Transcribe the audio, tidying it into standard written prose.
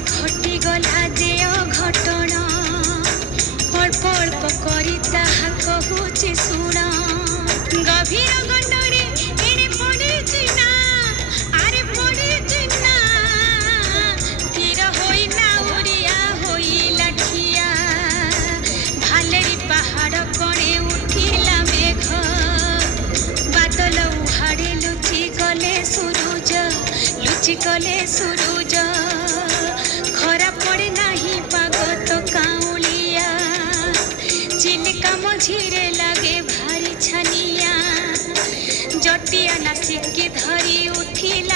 घटी गला जे घटना अल्प अल्प करी ताहा कहूची सुना गभीर गंडरे एणे पड़े ना आरे पड़े ना तीर होई ना उड़िया होई लाठिया भालेरी पहाड़ कणे उठिला मेघ बादल उहाड़े लुचि गले सूरज लुचि गले सूरज खरा पड़े नाही पाग तो काउलिया चिलिका मझीरे लागे भारी छनिया जटिया नासिकी धरी उठिल